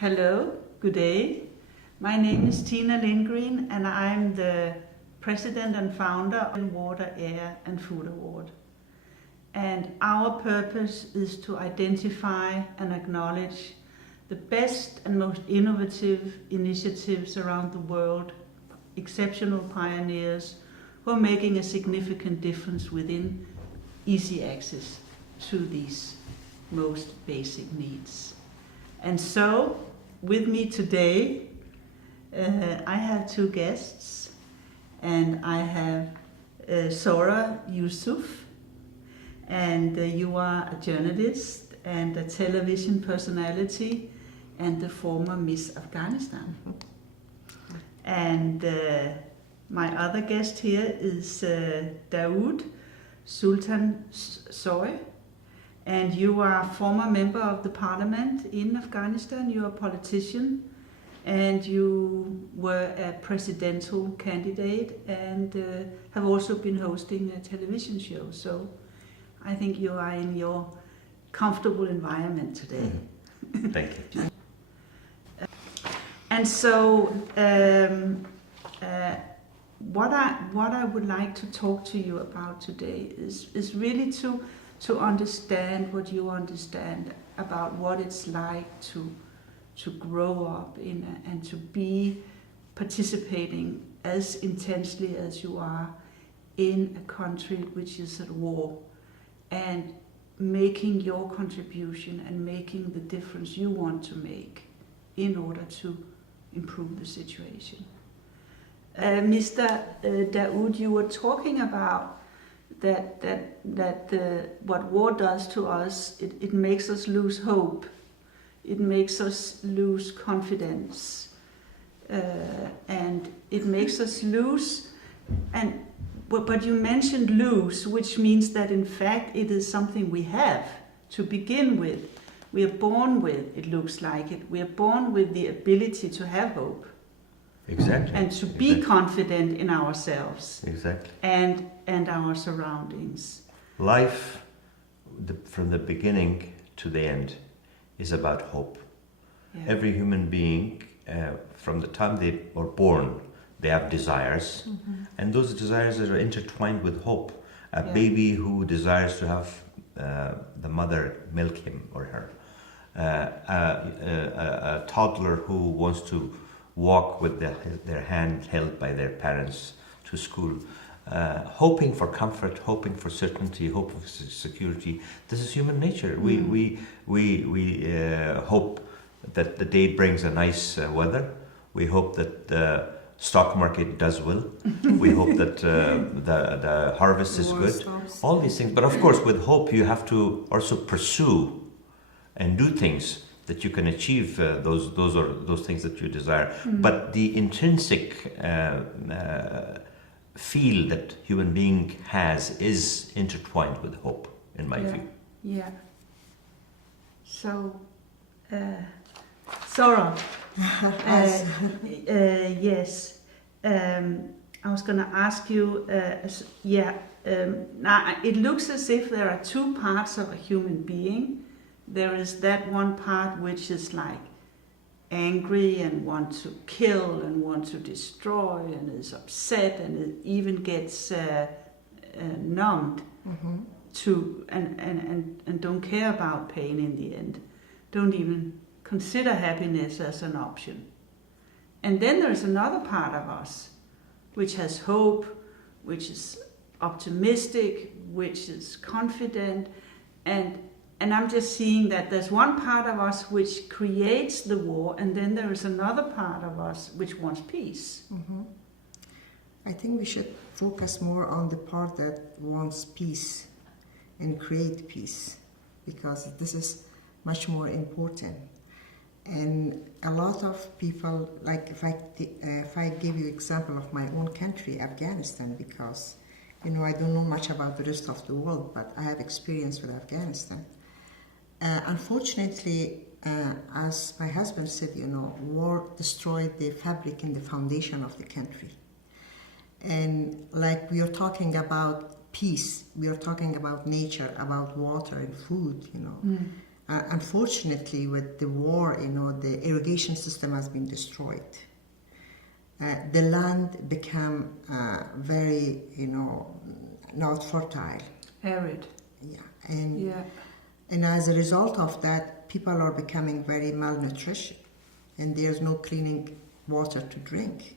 Hello, good day. My name is Tina Lindgreen and I'm the president and founder of Water, Air and Food Award. And our purpose is to identify and acknowledge the best and most innovative initiatives around the world, exceptional pioneers who are making a significant difference within easy access to these most basic needs. And so, with me today, I have two guests, and I have Zohra Yusuf, and you are a journalist and a television personality and the former Miss Afghanistan. And my other guest here is Daoud Sultanzoy, and you are a former member of the parliament in Afghanistan. You are a politician, and you were a presidential candidate and have also been hosting a television show. So I think you are in your comfortable environment today. Thank you. And so what I would like to talk to you about today is really to understand what you understand about what it's like to grow up in and to be participating as intensely as you are in a country which is at war, and making your contribution and making the difference you want to make in order to improve the situation. Mr. Daoud, you were talking about that what war does to us, it makes us lose hope, it makes us lose confidence, and it makes us lose, but you mentioned lose, which means that in fact it is something we have to begin with. We are born with, it looks like it, we are born with the ability to have hope. Exactly. And to be confident in ourselves. Exactly. And our surroundings. Life, from the beginning to the end, is about hope. Yeah. Every human being, from the time they are born, they have desires, and those desires are intertwined with hope. A baby who desires to have the mother milk him or her. A toddler who wants to walk with their hand held by their parents to school, hoping for comfort, hoping for certainty, hoping for security. This is human nature. We hope that the day brings a nice weather. We hope that the stock market does well. We hope that the harvest is good. All these things. But of course, with hope, you have to also pursue and do things that you can achieve those things that you desire. But the intrinsic feel that human being has is intertwined with hope, in my view. Yeah. So, Zohra, yes. I was going to ask you. Now it looks as if there are two parts of a human being. There is that one part which is like angry and want to kill and want to destroy and is upset and it even gets numbed to and don't care about pain in the end. Don't even consider happiness as an option. And then there's another part of us which has hope, which is optimistic, which is confident, and I'm just seeing that there's one part of us which creates the war, and then there is another part of us which wants peace. I think we should focus more on the part that wants peace and create peace, because this is much more important. And a lot of people, like if I give you example of my own country, Afghanistan, because I don't know much about the rest of the world, but I have experience with Afghanistan. Unfortunately, as my husband said, war destroyed the fabric and the foundation of the country. And like we are talking about peace, we are talking about nature, about water and food, unfortunately, with the war, the irrigation system has been destroyed. The land became very, not fertile. Arid. Yeah, Yeah. and as a result of that, people are becoming very malnutrition, and there's no cleaning water to drink.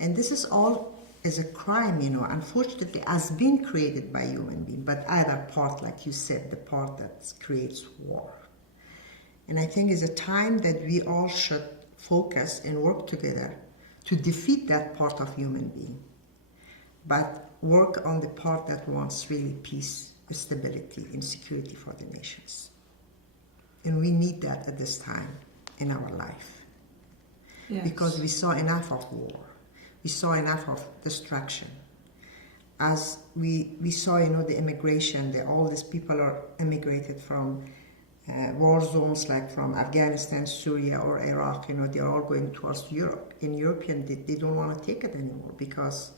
And this is all is a crime, unfortunately, has been created by human beings, but either part, like you said, the part that creates war. And I think it's a time that we all should focus and work together to defeat that part of human being, but work on the part that wants really peace, stability, and security for the nations. And we need that at this time in our life. Yes. Because we saw enough of war. We saw enough of destruction. As we saw, the immigration, that all these people are immigrated from war zones like from Afghanistan, Syria, or Iraq. They are all going towards Europe. In European, they don't want to take it anymore because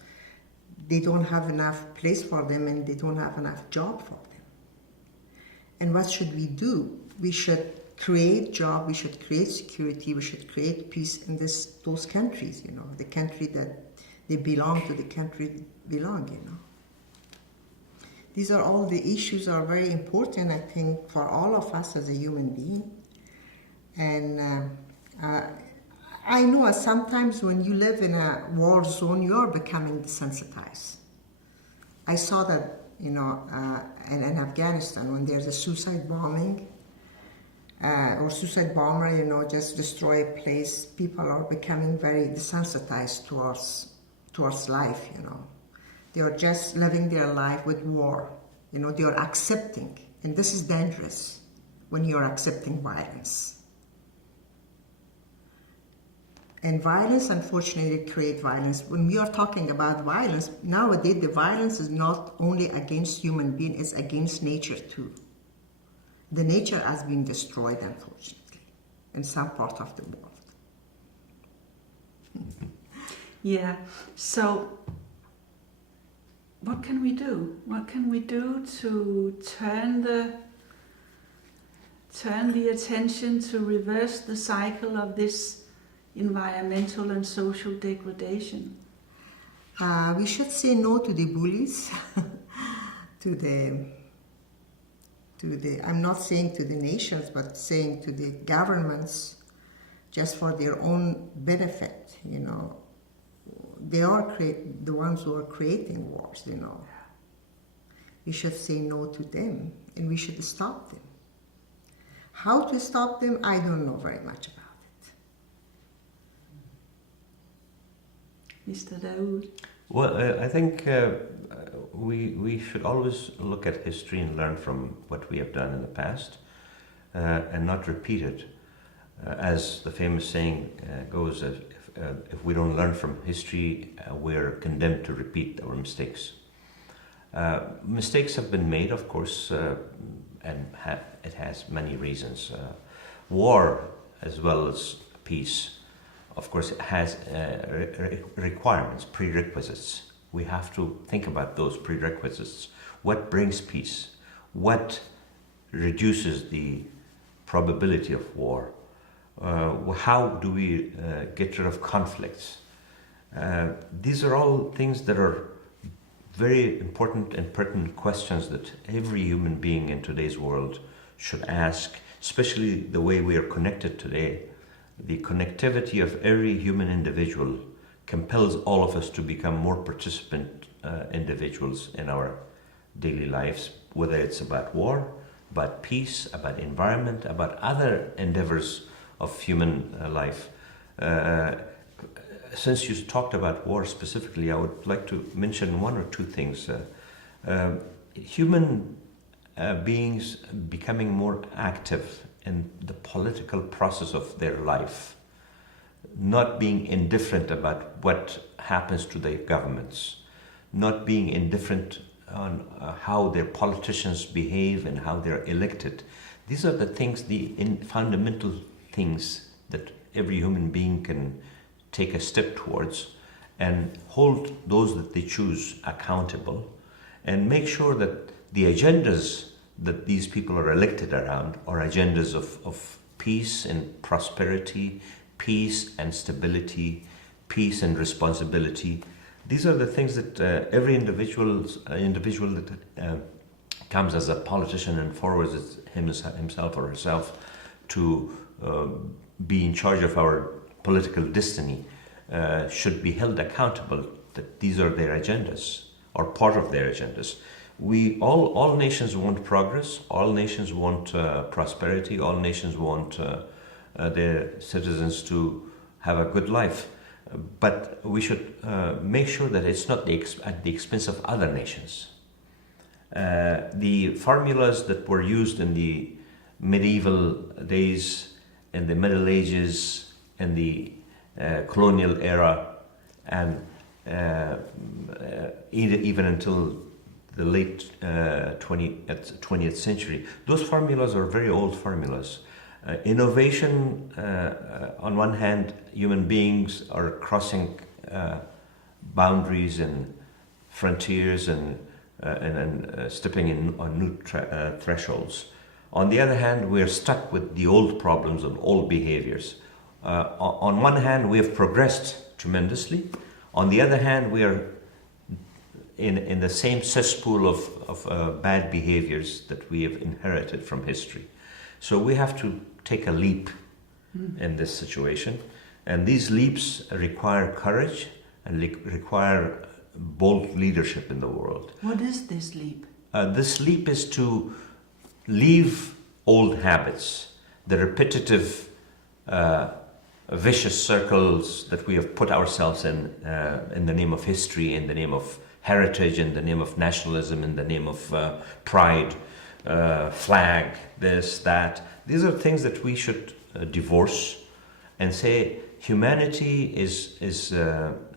they don't have enough place for them and they don't have enough job for them. And what should we do? We should create job, we should create security, we should create peace in those countries, the country that they belong to, the country belong, These are all the issues are very important, I think, for all of us as a human being. And I know sometimes when you live in a war zone, you are becoming desensitized. I saw that, in Afghanistan, when there's a suicide bombing, or suicide bomber, just destroy a place, people are becoming very desensitized towards life, They are just living their life with war. They are accepting, and this is dangerous when you are accepting violence. And violence, unfortunately, creates violence. When we are talking about violence, nowadays the violence is not only against human beings, it's against nature too. The nature has been destroyed, unfortunately, in some part of the world. Yeah. So, what can we do? What can we do to turn the attention to reverse the cycle of this environmental and social degradation? We should say no to the bullies, to the I'm not saying to the nations, but saying to the governments, just for their own benefit, They are the ones who are creating wars, We should say no to them, and we should stop them. How to stop them, I don't know very much about it. Mr. Daoud? Well, I think we should always look at history and learn from what we have done in the past and not repeat it. As the famous saying goes, if we don't learn from history, we're condemned to repeat our mistakes. Mistakes have been made, of course, and it has many reasons. War, as well as peace, of course, has requirements, prerequisites. We have to think about those prerequisites. What brings peace? What reduces the probability of war? How do we get rid of conflicts? These are all things that are very important and pertinent questions that every human being in today's world should ask, especially the way we are connected today. The connectivity of every human individual compels all of us to become more participant individuals in our daily lives, whether it's about war, about peace, about environment, about other endeavors of human life. Since you talked about war specifically, I would like to mention one or two things. Human beings becoming more active in the political process of their life, not being indifferent about what happens to their governments, not being indifferent on how their politicians behave and how they're elected. These are the things, the fundamental things that every human being can take a step towards and hold those that they choose accountable and make sure that the agendas that these people are elected around are agendas of peace and prosperity, peace and stability, peace and responsibility. These are the things that every individual that comes as a politician and forwards himself or herself to be in charge of our political destiny should be held accountable that these are their agendas or part of their agendas. All nations want progress, all nations want prosperity, all nations want their citizens to have a good life. But we should make sure that it's not at the expense of other nations. The formulas that were used in the medieval days, in the Middle Ages, in the colonial era, and even until the late 20th century, those formulas are very old formulas. Innovation, on one hand, human beings are crossing boundaries and frontiers and stepping in on new thresholds. On the other hand, we are stuck with the old problems and old behaviors. On one hand, we have progressed tremendously. On the other hand, we are in the same cesspool of bad behaviors that we have inherited from history. So we have to take a leap in this situation. And these leaps require courage and require bold leadership in the world. What is this leap? This leap is to leave old habits, the repetitive, vicious circles that we have put ourselves in the name of history, in the name of heritage, in the name of nationalism, in the name of pride, flag, this, that. These are things that we should divorce and say humanity is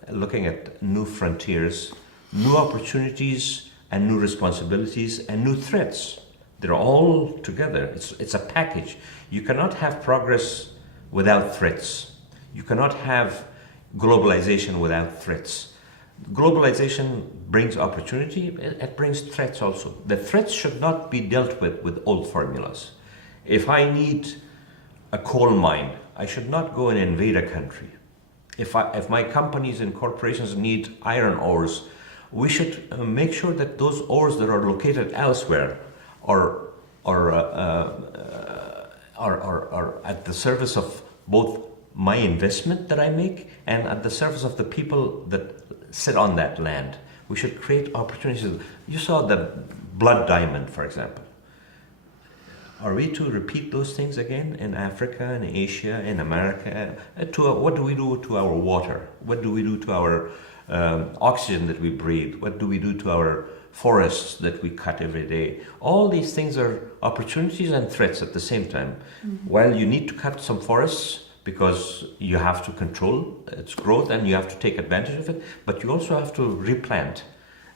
looking at new frontiers, new opportunities, and new responsibilities, and new threats. They're all together. It's a package. You cannot have progress without threats. You cannot have globalization without threats. Globalization brings opportunity, it brings threats also. The threats should not be dealt with old formulas. If I need a coal mine, I should not go and invade a country. If my companies and corporations need iron ores, we should make sure that those ores that are located elsewhere are at the service of both my investment that I make and at the service of the people that sit on that land. We should create opportunities. You saw the blood diamond, for example. Are we to repeat those things again in Africa, in Asia, in America? What do we do to our water? What do we do to our oxygen that we breathe? What do we do to our forests that we cut every day? All these things are opportunities and threats at the same time. Mm-hmm. While you need to cut some forests because you have to control its growth and you have to take advantage of it, but you also have to replant.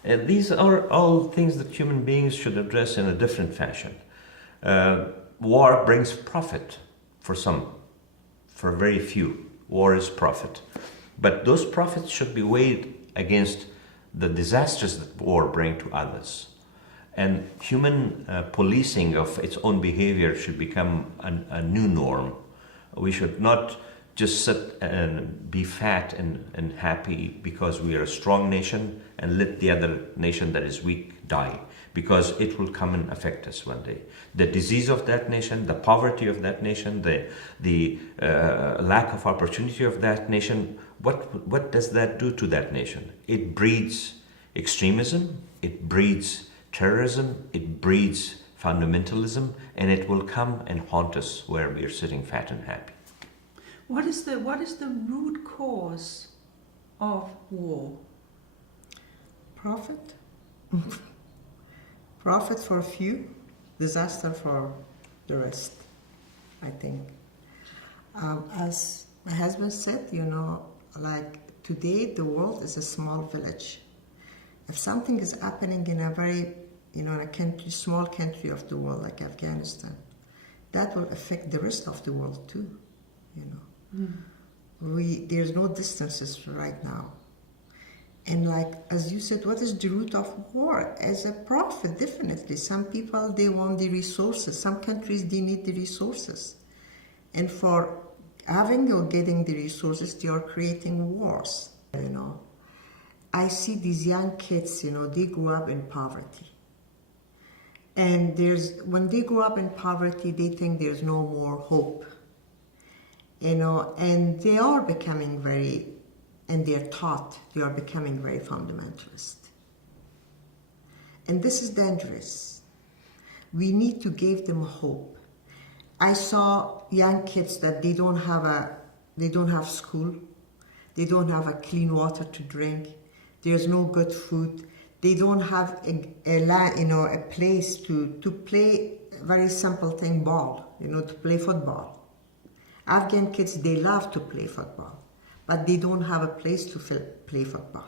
These are all things that human beings should address in a different fashion. War brings profit for some, for very few. War is profit. But those profits should be weighed against the disasters that war brings to others. And human policing of its own behavior should become a new norm. We should not just sit and be fat and happy because we are a strong nation and let the other nation that is weak die, because it will come and affect us one day. The disease of that nation, the poverty of that nation, the lack of opportunity of that nation, what does that do to that nation? It breeds extremism, it breeds terrorism, it breeds fundamentalism, and it will come and haunt us where we are sitting fat and happy. What is the root cause of war? Profit. Profit for few, disaster for the rest, I think. As my husband said, like today the world is a small village. If something is happening in a very, small country of the world like Afghanistan, that will affect the rest of the world too, There's no distances right now. And like, as you said, what is the root of war? As a profit, definitely. Some people, they want the resources. Some countries, they need the resources. And for having or getting the resources, they are creating wars, you know. I see these young kids, you know, they grew up in poverty. And when they grow up in poverty, they think there's no more hope, you know, and they are becoming and they're taught they are becoming very fundamentalist. And this is dangerous. We need to give them hope. I saw young kids that they don't have school, they don't have a clean water to drink, there's no good food, they don't have a place to play a very simple thing, ball, you know, to play football. Afghan kids, they love to play football, but they don't have a place to play football.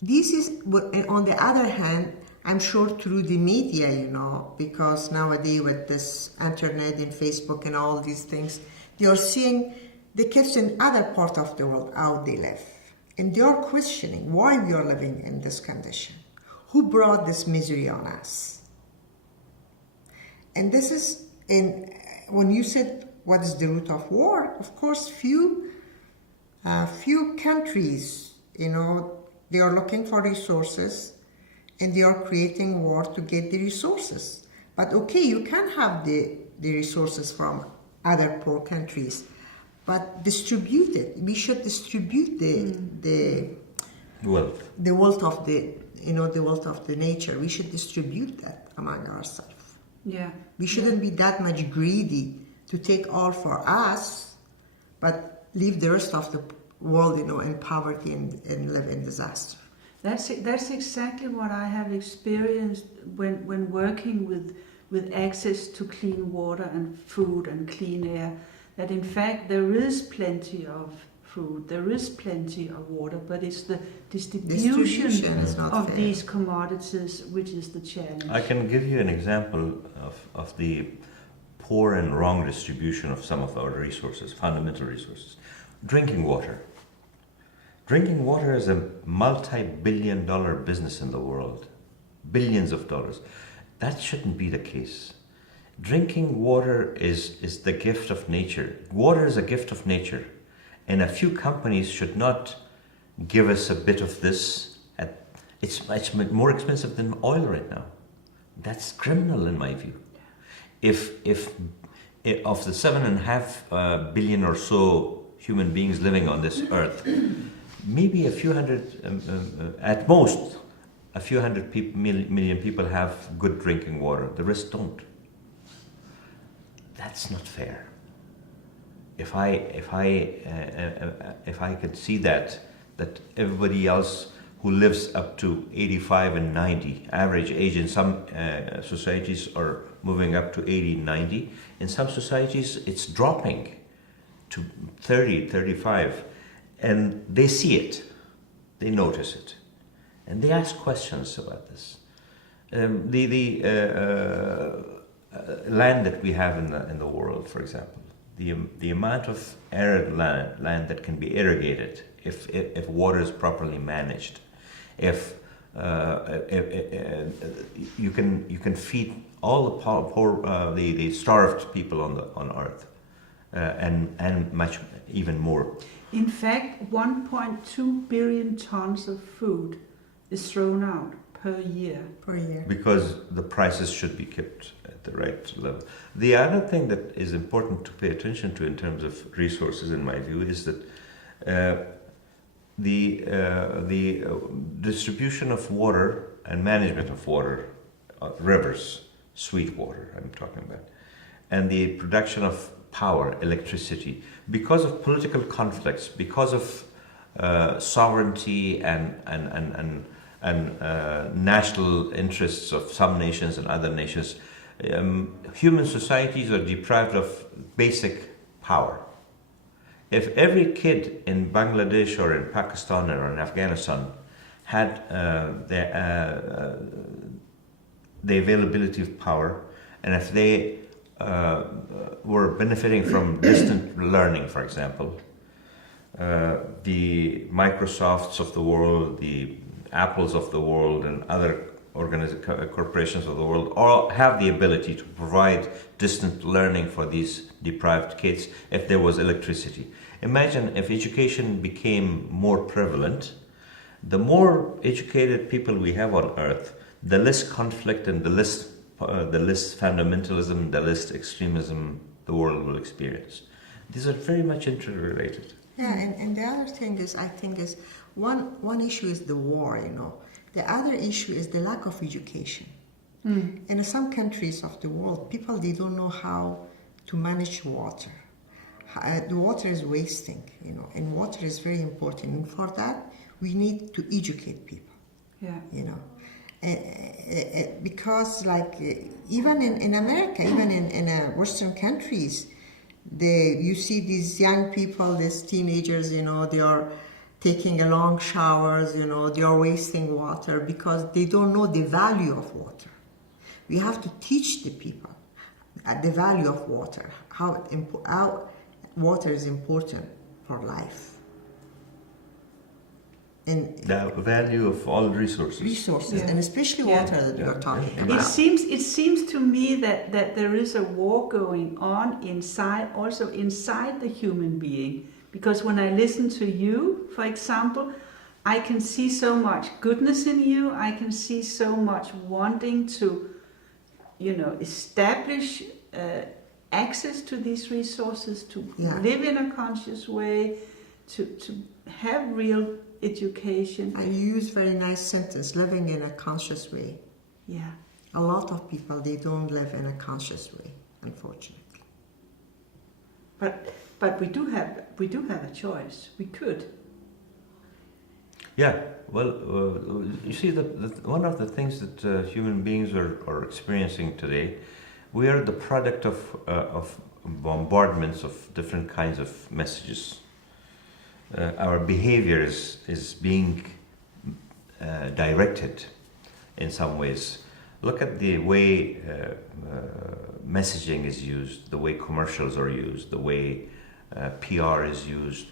This is, on the other hand, I'm sure through the media, you know, because nowadays with this internet and Facebook and all these things, they are seeing the kids in other parts of the world, how they live. And they are questioning why we are living in this condition. Who brought this misery on us? And this is, when you said, what is the root of war? Of course, few countries, you know, they are looking for resources and they are creating war to get the resources. But okay, you can have the resources from other poor countries, but distribute it. We should distribute the wealth of the nature. We should distribute that among ourselves. Yeah. We shouldn't be that much greedy to take all for us, but leave the rest of the world, you know, in poverty and live in disaster. That's exactly what I have experienced when working with access to clean water and food and clean air. That in fact there is plenty of food, there is plenty of water, but it's the distribution of fair. These commodities which is the challenge. I can give you an example of the poor and wrong distribution of some of our resources, fundamental resources. Drinking water. Drinking water is a multi-billion-dollar business in the world. Billions of dollars. That shouldn't be the case. Drinking water is the gift of nature. Water is a gift of nature. And a few companies should not give us a bit of this. It's more expensive than oil right now. That's criminal in my view. If of the 7.5 billion or so human beings living on this earth, maybe a few hundred, at most, a few hundred million people have good drinking water. The rest don't. That's not fair. If I could see that everybody else who lives up to 85 and 90, average age in some societies are moving up to 80, 90. In some societies, it's dropping to 30, 35. And they see it, they notice it, and they ask questions about this. The land that we have in the world, for example, the amount of arid land that can be irrigated if water is properly managed, if you can feed all the the starved people on Earth, and much even more. In fact, 1.2 billion tons of food is thrown out per year. Because the prices should be kept at the right level. The other thing that is important to pay attention to in terms of resources, in my view, is that the distribution of water and management of water, rivers, sweet water I'm talking about, and the production of power, electricity, because of political conflicts, because of sovereignty and national interests of some nations and other nations, human societies are deprived of basic power. If every kid in Bangladesh or in Pakistan or in Afghanistan had the availability of power, and if they were benefiting from distant learning, for example, the Microsofts of the world, the Apples of the world, and other corporations of the world all have the ability to provide distant learning for these deprived kids if there was electricity. Imagine if education became more prevalent. The more educated people we have on earth, the less conflict and the less fundamentalism, the less extremism the world will experience. These are very much interrelated. Yeah, and the other thing is, I think, is one issue is the war, you know. The other issue is the lack of education. In some countries of the world, people, they don't know how to manage water. The water is wasting, you know, and water is very important. And for that, we need to educate people, you know. Because, like, even in America, even in Western countries, you see these young people, these teenagers, you know, they are taking a long showers, you know, they are wasting water because they don't know the value of water. We have to teach the people the value of water, how water is important for life. And the value of all resources. And especially water that we are talking about. It seems to me that there is a war going on inside the human being. Because when I listen to you, for example, I can see so much goodness in you. I can see so much wanting to, you know, establish access to these resources, to live in a conscious way, to have real education. And you use very nice sentence, living in a conscious way. Yeah. A lot of people, they don't live in a conscious way, unfortunately. But we do have a choice. We could. Yeah, well, you see, one of the things that human beings are experiencing today, we are the product of bombardments of different kinds of messages. Our behavior is being directed in some ways. Look at the way messaging is used, the way commercials are used, the way PR is used,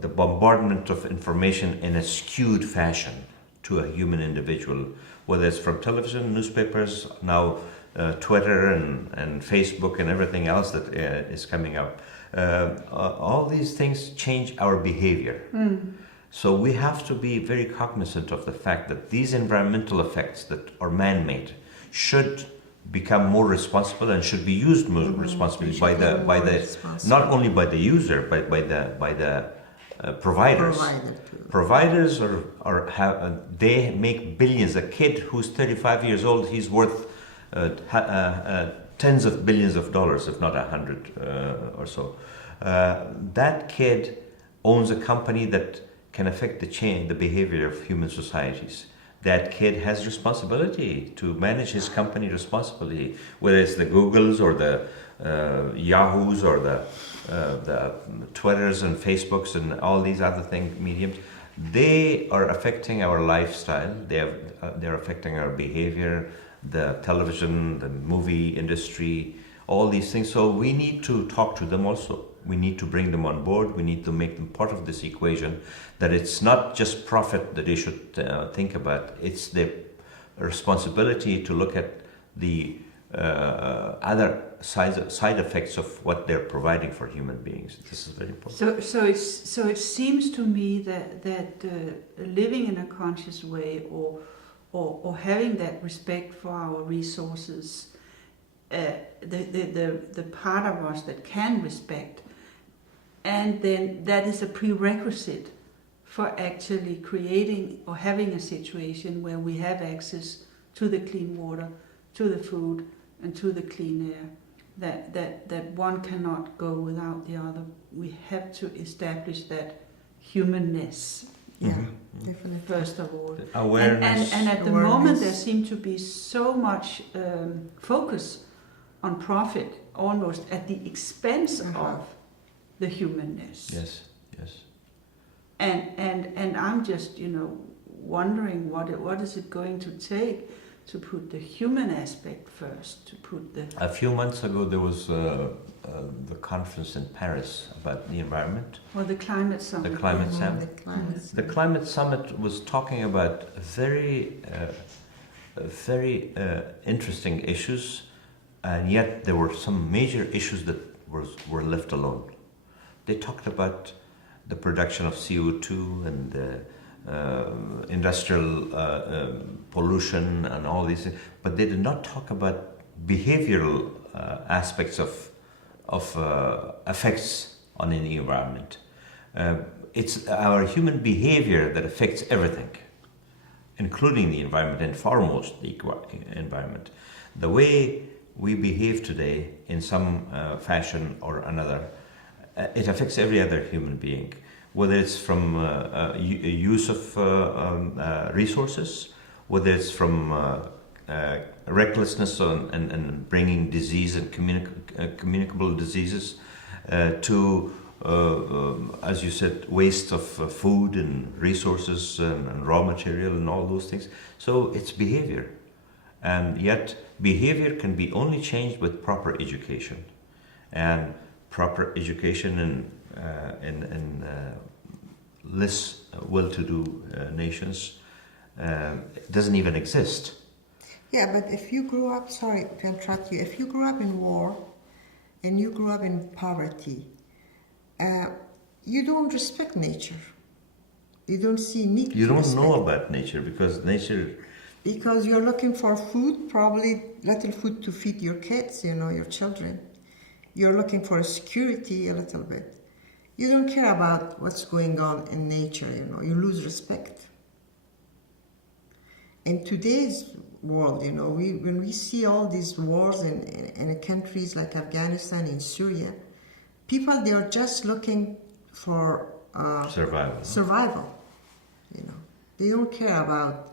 the bombardment of information in a skewed fashion to a human individual, whether it's from television, newspapers, now Twitter and Facebook and everything else that is coming up. All these things change our behavior. So we have to be very cognizant of the fact that these environmental effects that are man-made should become more responsible and should be used more responsibly by the not only by the user but by the providers. Providers they make billions. A kid who's 35 years old, he's worth tens of billions of dollars, if not 100 or so. That kid owns a company that can affect the behavior of human societies. That kid has responsibility to manage his company responsibly, whether it's the Googles or the Yahoos or the Twitters and Facebooks and all these other mediums. They are affecting our lifestyle. They're affecting our behavior. The television, the movie industry, all these things. So we need to talk to them also. We need to bring them on board. We need to make them part of this equation, that it's not just profit that they should think about. It's the responsibility to look at the other side effects of what they're providing for human beings. This is very important. So it seems to me that living in a conscious way or having that respect for our resources, the part of us that can respect, and then that is a prerequisite for actually creating or having a situation where we have access to the clean water, to the food, and to the clean air. That one cannot go without the other. We have to establish that humanness. Yeah, definitely. First of all, awareness. And at the moment there seems to be so much focus on profit, almost at the expense of the humanness. Yes. And I'm just, wondering what is it going to take to put the human aspect first, to put the... A few months ago there was the conference in Paris about the environment. Or the climate summit. The climate Mhm, summit. the climate. The climate summit was talking about very interesting issues, and yet there were some major issues that were left alone. They talked about the production of CO2 and industrial pollution and all these things, but they did not talk about behavioral aspects of effects on the environment. It's our human behavior that affects everything, including the environment, and foremost the environment. The way we behave today in some fashion or another, it affects every other human being, whether it's from use of resources, whether it's from recklessness and bringing disease and communicable diseases, to, as you said, waste of food and resources and raw material and all those things. So it's behavior. And yet behavior can be only changed with proper education. And proper education in less well-to-do nations doesn't even exist. Yeah, but if you grew up, sorry to interrupt you, if you grew up in war and you grew up in poverty, you don't respect nature. You don't see need You to don't respect know it. about nature because nature... Because you're looking for food, probably little food to feed your kids, your children. You're looking for security a little bit. You don't care about what's going on in nature, you lose respect. In today's world, when we see all these wars in countries like Afghanistan and Syria, people, they are just looking for survival. They don't care about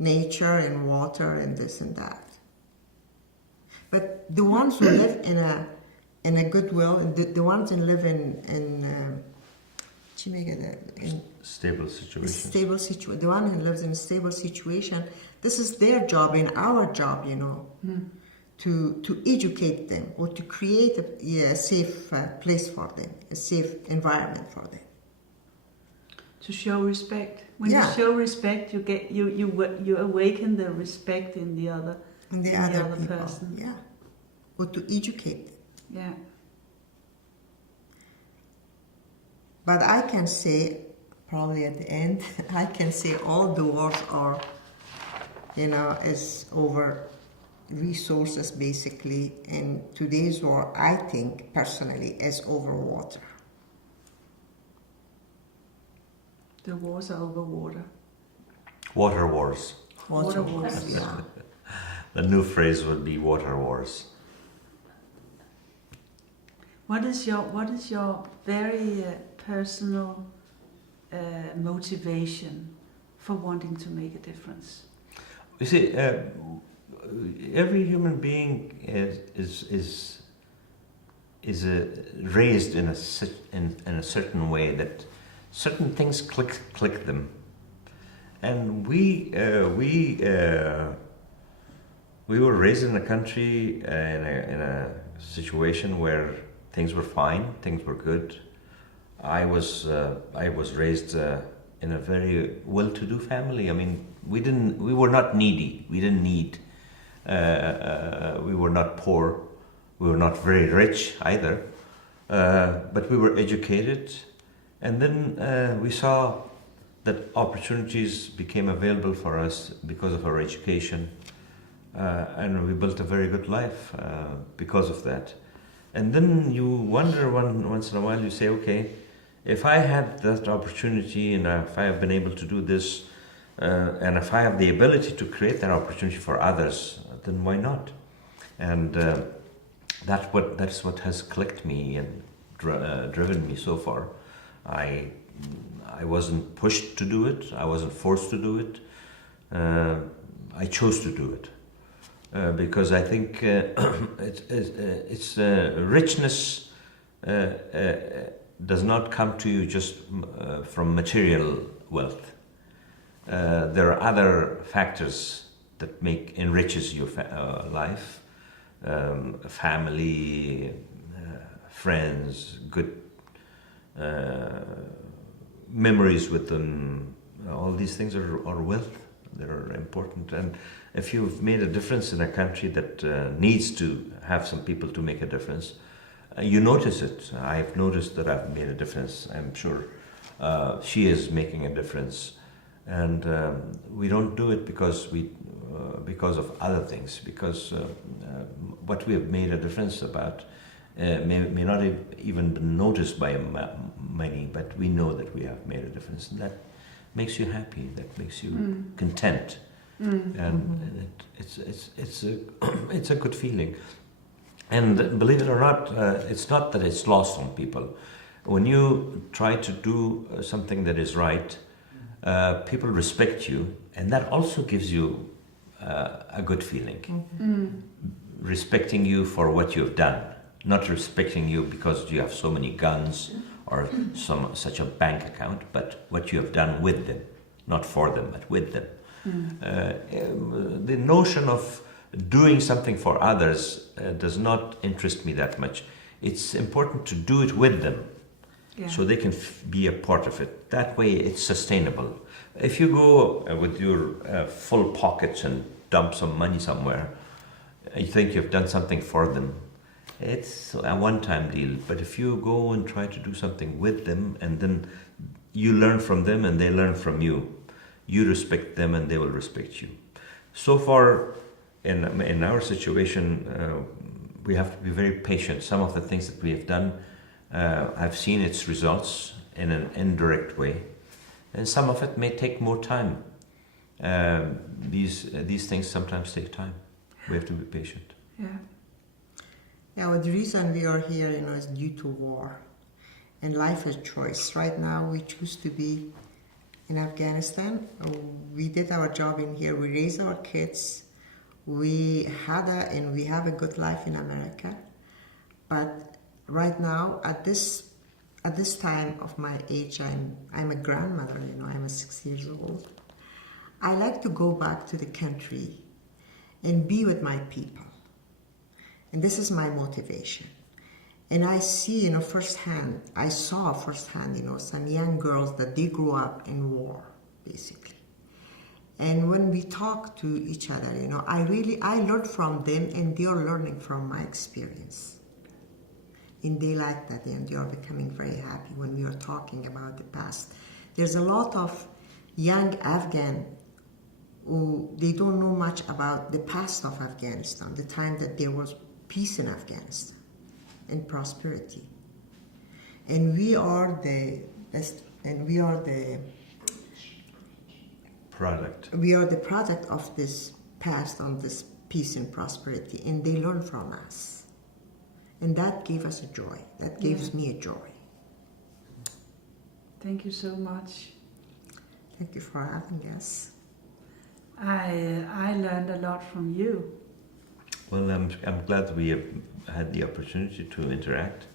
nature and water and this and that. But the ones who live in a goodwill, the ones who live in stable situation. The one who lives in a stable situation, this is their job and our job, to educate them or to create a safe place for them, a safe environment for them. To show respect. When you show respect, you awaken the respect in the other people, person. Yeah, or to educate them. Yeah. But I can say, probably at the end, I can say all the wars are, is over resources basically, and today's war, I think, personally, is over water. The wars are over water. Water wars. Water wars, yeah. The new phrase would be water wars. What is your very personal motivation for wanting to make a difference? You see, every human being is raised in a certain way that certain things click them, and we were raised in a country in a situation where things were fine, things were good. I was raised in a very well-to-do family. I mean, we were not needy. We didn't need. We were not poor. We were not very rich either. But we were educated, and then we saw that opportunities became available for us because of our education, and we built a very good life because of that. And then you wonder once in a while, you say, okay, if I had that opportunity and if I have been able to do this, and if I have the ability to create that opportunity for others, then why not? And that's what has clicked me and driven me so far. I wasn't pushed to do it. I wasn't forced to do it. I chose to do it. Because I think it's richness does not come to you just from material wealth. There are other factors that enriches your life, family, friends, good memories with them. All these things are wealth. They're important. And if you've made a difference in a country that needs to have some people to make a difference, you notice it. I've noticed that I've made a difference. I'm sure she is making a difference. And we don't do it because of other things, because what we have made a difference about may not even be noticed by many, but we know that we have made a difference. And that makes you happy, that makes you content. And it's a good feeling. And believe it or not, it's not that it's lost on people. When you try to do something that is right, people respect you, and that also gives you a good feeling. Respecting you for what you've done, not respecting you because you have so many guns or such a bank account, but what you have done with them, not for them, but with them. The notion of doing something for others does not interest me that much. It's important to do it with them, so they can be a part of it. That way it's sustainable. If you go with your full pockets and dump some money somewhere, you think you've done something for them, it's a one-time deal. But if you go and try to do something with them, and then you learn from them and they learn from you, you respect them and they will respect you. So far, in our situation, we have to be very patient. Some of the things that we have done, I've seen its results in an indirect way, and some of it may take more time. These things sometimes take time. We have to be patient. Yeah, well, the reason we are here, is due to war. And life is choice. Right now, we choose to be in Afghanistan. We did our job in here. We raised our kids. We have a good life in America. But right now, at this time of my age, I'm a grandmother. I'm 6 years old. I like to go back to the country and be with my people. And this is my motivation. And I see, firsthand, some young girls that they grew up in war, basically. And when we talk to each other, I learn from them and they are learning from my experience. And they like that, and they are becoming very happy when we are talking about the past. There's a lot of young Afghan who they don't know much about the past of Afghanistan, the time that there was peace in Afghanistan and prosperity. And we are the best, and we are the product. We are the product of this past, on this peace and prosperity, and they learn from us. And that gave us a joy. That gives me a joy. Thank you so much. Thank you for having us. I learned a lot from you. Well, I'm glad we have had the opportunity to interact,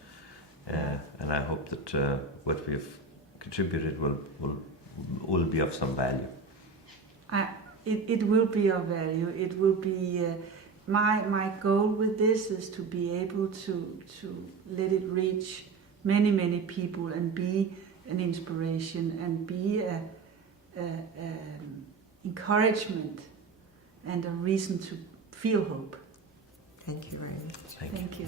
and I hope that what we've contributed will be of some value. It will be of value. It will be my goal with this is to be able to let it reach many people and be an inspiration and be a encouragement and a reason to feel hope. Thank you very much. Thank you.